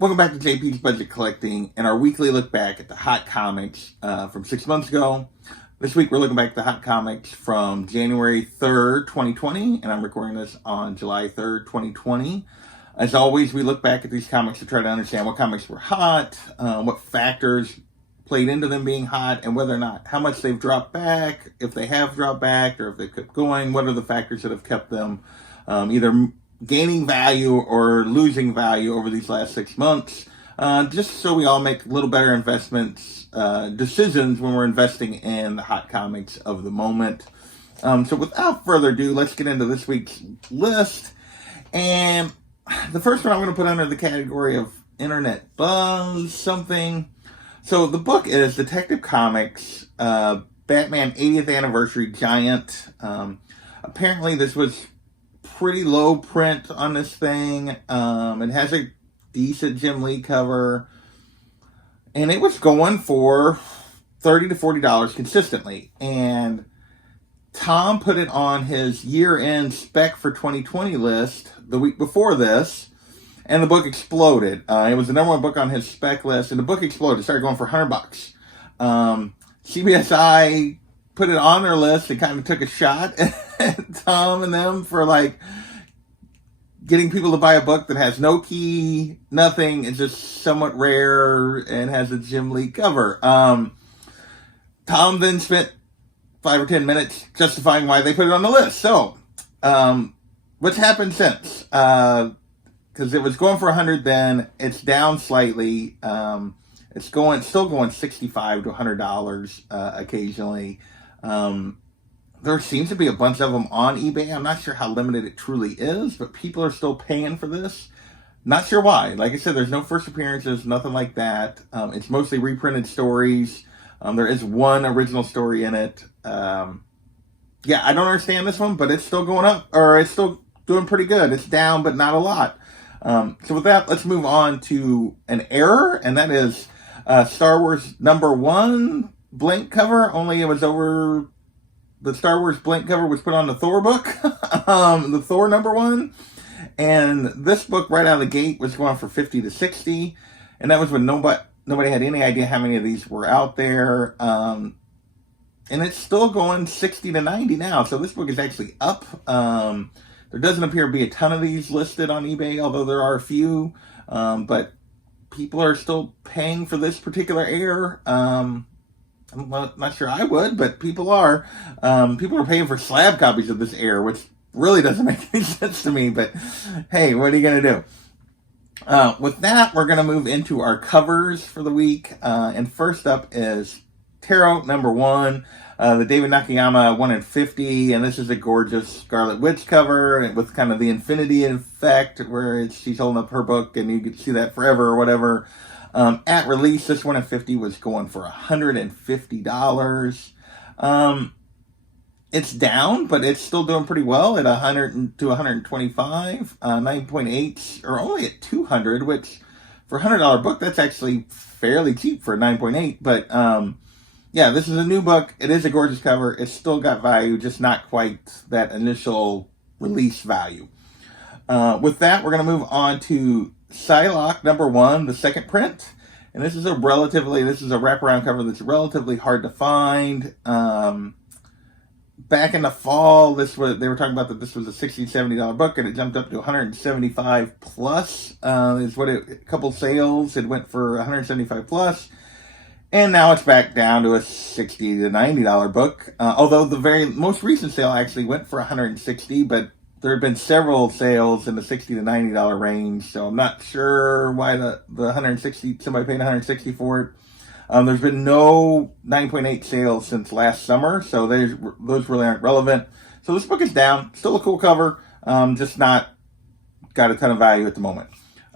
Welcome back to JP's Budget Collecting and our weekly look back at the hot comics from 6 months ago. This week we're looking back at the hot comics from January 3rd, 2020, and I'm recording this on July 3rd, 2020. As always, we look back at these comics to try to understand what comics were hot, what factors played into them being hot, and whether or not, how much they've dropped back, if they have dropped back, or if they kept going, what are the factors that have kept them either gaining value or losing value over these last 6 months, just so we all make a little better investments, decisions when we're investing in the hot comics of the moment. So without further ado, let's get into this week's list. And the first one I'm going to put under the category of internet buzz something. So the book is Detective Comics, Batman 80th Anniversary Giant. Apparently this was pretty low print on this thing. It has a decent Jim Lee cover, and it was going for $30 to $40 consistently. And Tom put it on his year-end spec for 2020 list the week before this, and the book exploded. It was the number one book on his spec list, and the book exploded. It started going for $100. CBSI put it on their list and kind of took a shot at Tom and them for like getting people to buy a book that has no key, nothing. It's just somewhat rare and has a Jim Lee cover. Tom then spent 5 or 10 minutes justifying why they put it on the list. So, what's happened since? Because it was going for 100 then, it's down slightly. It's still going $65 to $100 occasionally. There seems to be a bunch of them on eBay. I'm not sure how limited it truly is, but people are still paying for this. Not sure why. Like I said, there's no first appearances, nothing like that. It's mostly reprinted stories. There is one original story in it. Yeah, I don't understand this one, but it's still going up, or it's still doing pretty good. It's down, but not a lot. So with that, let's move on to an error, and that is Star Wars #1 blank cover. Only it was over. The Star Wars blank cover was put on the Thor book, the Thor #1. And this book right out of the gate was going for $50 to $60. And that was when nobody had any idea how many of these were out there. And it's still going $60 to $90 now. So this book is actually up. There doesn't appear to be a ton of these listed on eBay, although there are a few. But people are still paying for this particular error. I'm not sure I would, but people are. People are paying for slab copies of this error, which really doesn't make any sense to me, but hey, what are you going to do? With that, we're going to move into our covers for the week. And first up is Tarot #1, the David Nakayama 1 in 50. And this is a gorgeous Scarlet Witch cover with kind of the infinity effect where she's holding up her book and you can see that forever or whatever. At release, this 1 in 50 was going for $150. It's down, but it's still doing pretty well at 100 to 125. 9.8s are only at 200, which for a $100 book, that's actually fairly cheap for a 9.8. But yeah, this is a new book. It is a gorgeous cover. It's still got value, just not quite that initial release value. With that, we're going to move on to Psylocke #1, the second print. And this is a wraparound cover that's relatively hard to find. Back in the fall, they were talking about that this was a $60 to $70 book, and it jumped up to 175 plus. Is what a couple sales, it went for 175 plus. And now it's back down to a $60 to $90 book. Although the very most recent sale actually went for 160, but there have been several sales in the $60 to $90 range, so I'm not sure why the 160, somebody paid 160 for it. There's been no 9.8 sales since last summer, so those really aren't relevant. So this book is down, still a cool cover, just not got a ton of value at the moment.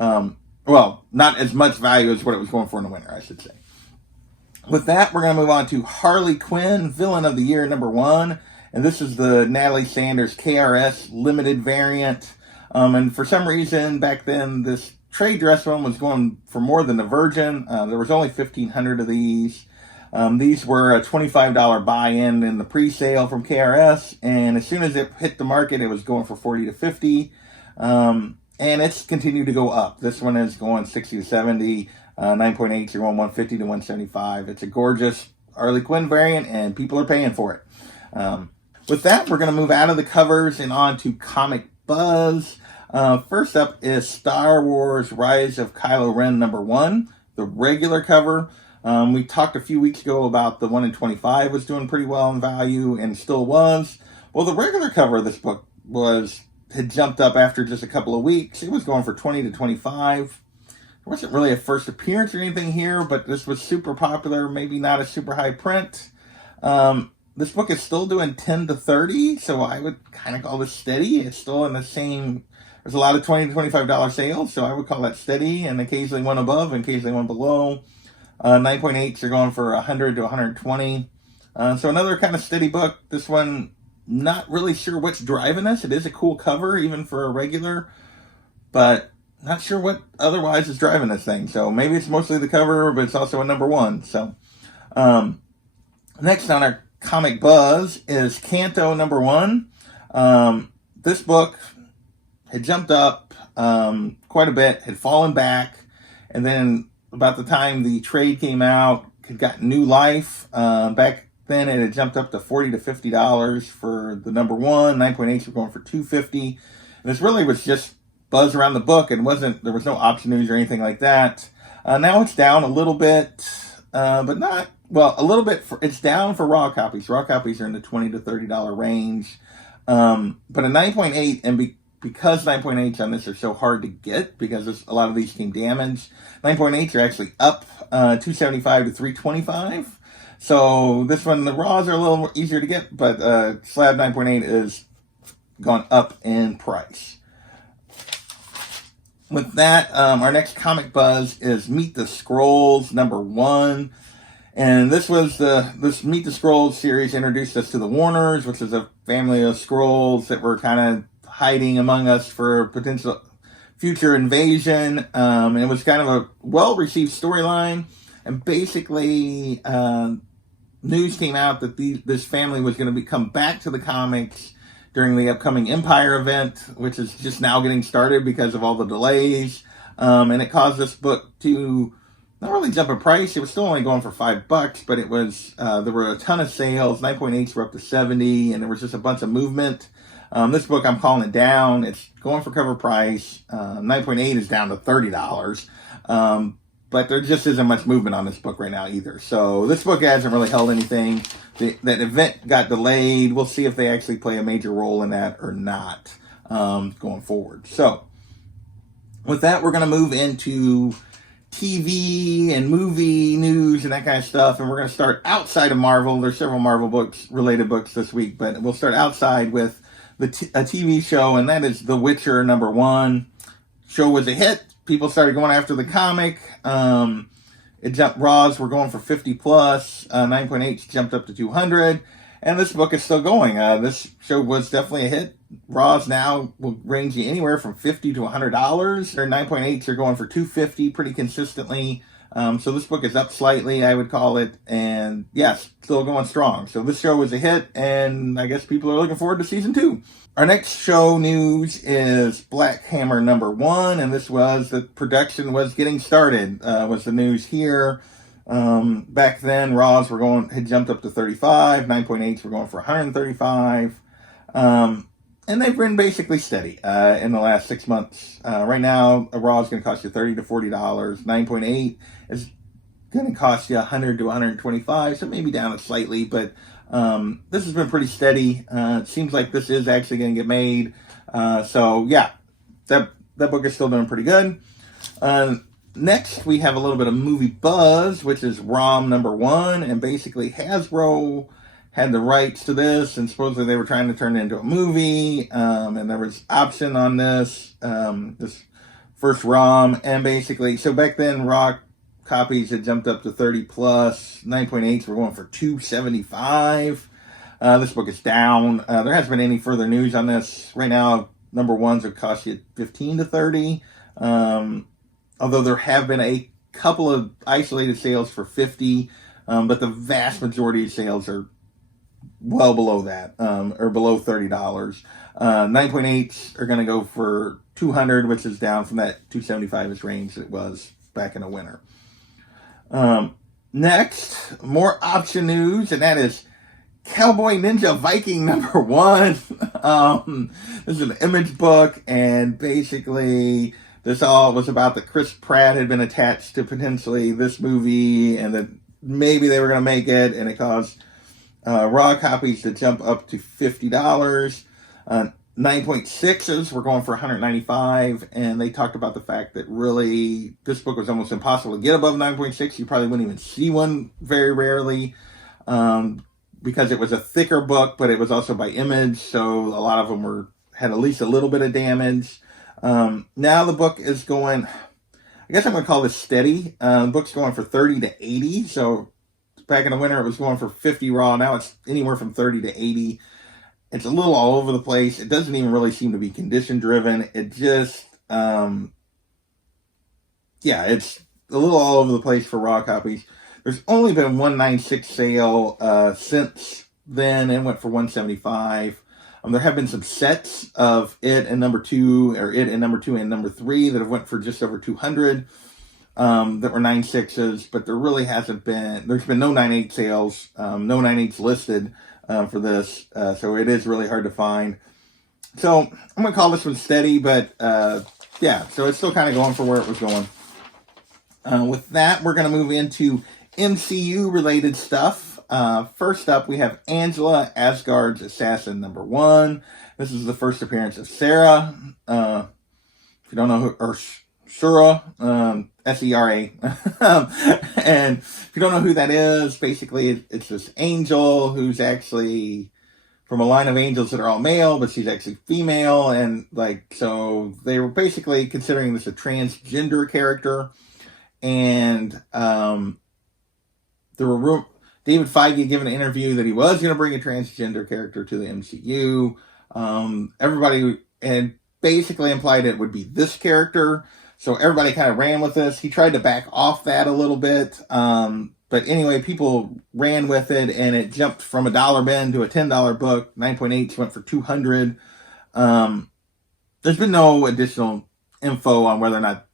Well, not as much value as what it was going for in the winter, I should say. With that, we're going to move on to Harley Quinn, Villain of the Year #1. And this is the Natalie Sanders KRS limited variant. And for some reason, back then, this trade dress one was going for more than the Virgin. There was only 1,500 of these. These were a $25 buy-in in the pre-sale from KRS. And as soon as it hit the market, it was going for $40 to $50. and it's continued to go up. This one is going 60 to 70. 9.8s are going 150 to 175. It's a gorgeous Harley Quinn variant, and people are paying for it. With that, we're going to move out of the covers and on to comic buzz. First up is Star Wars Rise of Kylo Ren #1, the regular cover. We talked a few weeks ago about the 1 in 25 was doing pretty well in value, and still was. Well, the regular cover of this book had jumped up after just a couple of weeks. It was going for 20 to 25. There wasn't really a first appearance or anything here, but this was super popular, maybe not a super high print. This book is still doing 10 to 30, so I would kind of call this steady. It's still in the same, there's a lot of $20 to $25 sales, so I would call that steady, and occasionally one above and occasionally one below. 9.8s are going for 100 to 120. So another kind of steady book. This one, not really sure what's driving us. It is a cool cover, even for a regular, but not sure what otherwise is driving this thing. So maybe it's mostly the cover, but it's also a #1. So next on our comic buzz is Canto #1. This book had jumped up quite a bit, had fallen back, and then about the time the trade came out, had gotten new life. Back then it had jumped up to $40 to $50 for the #1. 9.8s were going for $250. And this really was just buzz around the book, and there was no option news or anything like that. Now it's down a little bit, but not, well, a little bit. It's down for raw copies. Raw copies are in the $20 to $30 range. But a 9.8, and because 9.8s on this are so hard to get, because a lot of these came damaged, 9.8s are actually up $275 to $325. So this one, the raws are a little easier to get, but slab 9.8 is gone up in price. With that, our next comic buzz is Meet the Skrulls #1. And this Meet the Skrulls series introduced us to the Warners, which is a family of Skrulls that were kind of hiding among us for potential future invasion. And it was kind of a well-received storyline. And basically, news came out that this family was going to come back to the comics during the upcoming Empire event, which is just now getting started because of all the delays. And it caused this book to not really jump in price. It was still only going for $5, but it was, there were a ton of sales. 9.8s were up to 70, and there was just a bunch of movement. This book, I'm calling it down. It's going for cover price. 9.8 is down to $30. But there just isn't much movement on this book right now either. So this book hasn't really held anything. That event got delayed. We'll see if they actually play a major role in that or not going forward. So with that, we're going to move into TV and movie news and that kind of stuff. And we're going to start outside of Marvel. There's several Marvel related books this week, but we'll start outside with a TV show, and that is The Witcher #1. Show was a hit. People started going after the comic. It jumped. Raws were going for 50 plus. 9.8 jumped up to 200. And this book is still going. This show was definitely a hit. Raws now will range you anywhere from $50 to $100. Their 9.8s are going for $250 pretty consistently. So this book is up slightly, I would call it. And yes, still going strong. So this show was a hit, and I guess people are looking forward to season 2. Our next show news is Black Hammer #1, and this was the production was getting started, was the news here. Back then, Raws had jumped up to 35, 9.8s were going for 135. And they've been basically steady in the last 6 months. Right now, a Raw is going to cost you $30 to $40. 9.8 is going to cost you $100 to $125, so maybe down slightly, but this has been pretty steady. It seems like this is actually going to get made. So yeah, that book is still doing pretty good. Next, we have a little bit of movie buzz, which is ROM #1, and basically Hasbro had the rights to this, and supposedly they were trying to turn it into a movie, and there was option on this first ROM, and basically, so back then, raw copies had jumped up to 30 plus, 9.8s were going for $275. This book is down. There hasn't been any further news on this. Right now, #1s would cost you $15 to $30, although there have been a couple of isolated sales for $50, but the vast majority of sales are well below that, or below $30. 9.8s are going to go for $200, which is down from that $275 range that it was back in the winter. Next, more option news, and that is Cowboy Ninja Viking #1. This is an Image book, and basically this all was about that Chris Pratt had been attached to potentially this movie, and that maybe they were going to make it, and it caused raw copies to jump up to $50. 9.6s were going for $195, and they talked about the fact that really this book was almost impossible to get above 9.6. You probably wouldn't even see one very rarely. Because it was a thicker book, but it was also by Image, so a lot of them had at least a little bit of damage. Now the book is going, I guess I'm going to call this steady. The book's going for 30 to 80, so back in the winter it was going for 50 raw. Now it's anywhere from 30 to 80. It's a little all over the place. It doesn't even really seem to be condition driven. It just, it's a little all over the place for raw copies. There's only been one 9.6 sale since then, and went for $175. There have been some sets of it and number 2 and number 3 that have went for just over $200 that were 9.6s, but there really hasn't been. There's been no 9.8 sales, no 9.8s listed for this, so it is really hard to find. So I'm gonna call this one steady, but so it's still kind of going for where it was going. With that, we're gonna move into MCU related stuff. First up, we have Angela, Asgards Assassin #1. This is the first appearance of Sarah. If you don't know who, or Sura, S-E-R-A. And if you don't know who that is, basically it's this angel who's actually from a line of angels that are all male, but she's actually female. And so they were basically considering this a transgender character. And, David Feige gave an interview that he was going to bring a transgender character to the MCU. Everybody and basically implied it would be this character. So everybody kind of ran with this. He tried to back off that a little bit. But anyway, people ran with it, and it jumped from a $1 bin to a $10 book. 9.8 went for $200. There's been no additional info on whether or not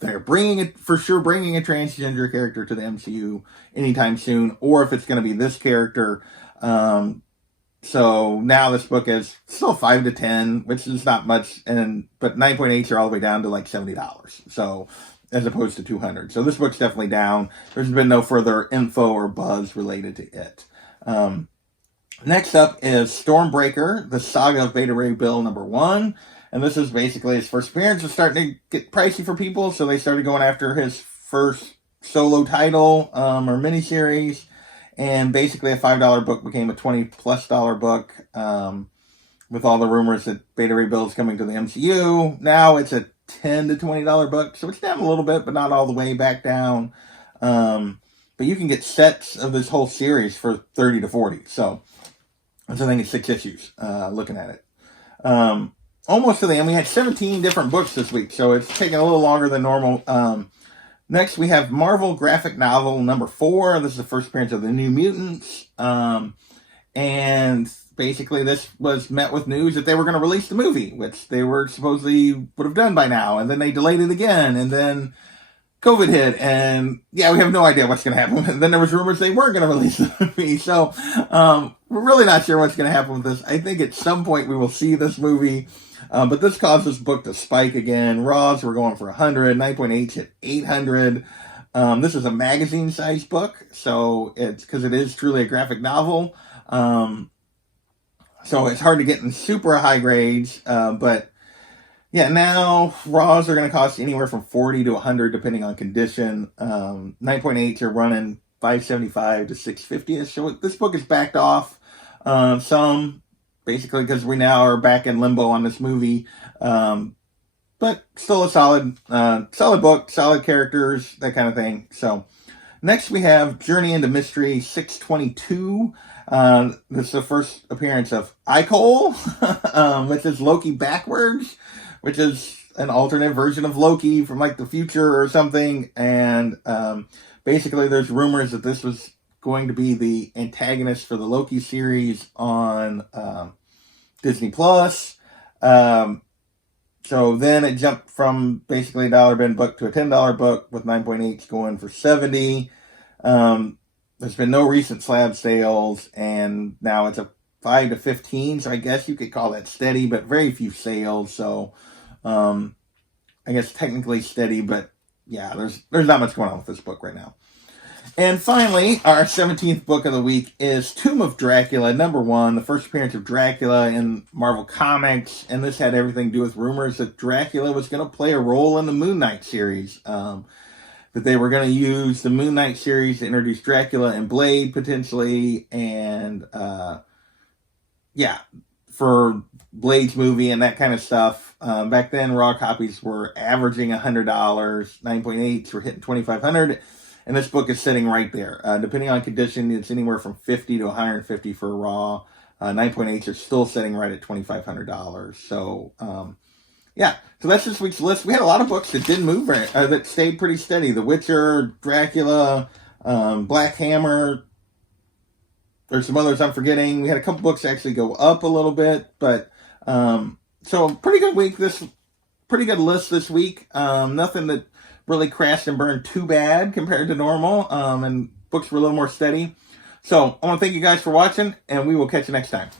they're bringing a transgender character to the MCU anytime soon, or if it's going to be this character. So now this book is still 5 to 10, which is not much, but 9.8s are all the way down to like $70. So as opposed to $200. So this book's definitely down. There's been no further info or buzz related to it. Next up is Stormbreaker, the Saga of Beta Ray Bill #1. And this is basically his first appearance. It's starting to get pricey for people, so they started going after his first solo title or miniseries. And basically a $5 book became a $20+ book with all the rumors that Beta Ray Bill is coming to the MCU. Now it's a $10 to $20 book, so it's down a little bit, but not all the way back down. But you can get sets of this whole series for $30 to $40. So I think it's 6 issues looking at it. Almost to the end. We had 17 different books this week, so it's taking a little longer than normal. Next, we have Marvel graphic novel #4. This is the first appearance of the New Mutants. And basically this was met with news that they were going to release the movie, which they were supposedly would have done by now. And then they delayed it again. And then COVID hit. And we have no idea what's going to happen. And then there was rumors they weren't going to release the movie. So we're really not sure what's going to happen with this. I think at some point we will see this movie. But this caused this book to spike again. Raws were going for 100, 9.8 hit 800. This is a magazine-sized book, so it's because it is truly a graphic novel. So it's hard to get in super high grades. But now Raws are going to cost anywhere from 40 to 100 depending on condition. 9.8s are running $575 to $650. So this book is backed off some. Basically, because we now are back in limbo on this movie. But still a solid book, solid characters, that kind of thing. So, next we have Journey into Mystery 622. This is the first appearance of Icole, which is Loki backwards, which is an alternate version of Loki from like the future or something. And basically, there's rumors that this was going to be the antagonist for the Loki series on Disney Plus. So then it jumped from basically a dollar bin book to a $10 book with 9.8 going for 70. There's been no recent slab sales, and now it's a 5 to 15. So I guess you could call that steady, but very few sales. So I guess technically steady, but yeah, there's not much going on with this book right now. And finally, our 17th book of the week is Tomb of Dracula, #1, the first appearance of Dracula in Marvel Comics. And this had everything to do with rumors that Dracula was going to play a role in the Moon Knight series. That they were going to use the Moon Knight series to introduce Dracula and Blade, potentially. And, for Blade's movie and that kind of stuff. Back then, raw copies were averaging $100. 9.8s were hitting $2,500. And this book is sitting right there. Depending on condition, it's anywhere from $50 to $150 for a raw. 9.8s are still sitting right at $2,500. So, So that's this week's list. We had a lot of books that didn't move, that stayed pretty steady. The Witcher, Dracula, Black Hammer. There's some others I'm forgetting. We had a couple books actually go up a little bit. But, so pretty good week. Pretty good list this week. Nothing that really crashed and burned too bad compared to normal, and books were a little more steady. So I want to thank you guys for watching, and we will catch you next time.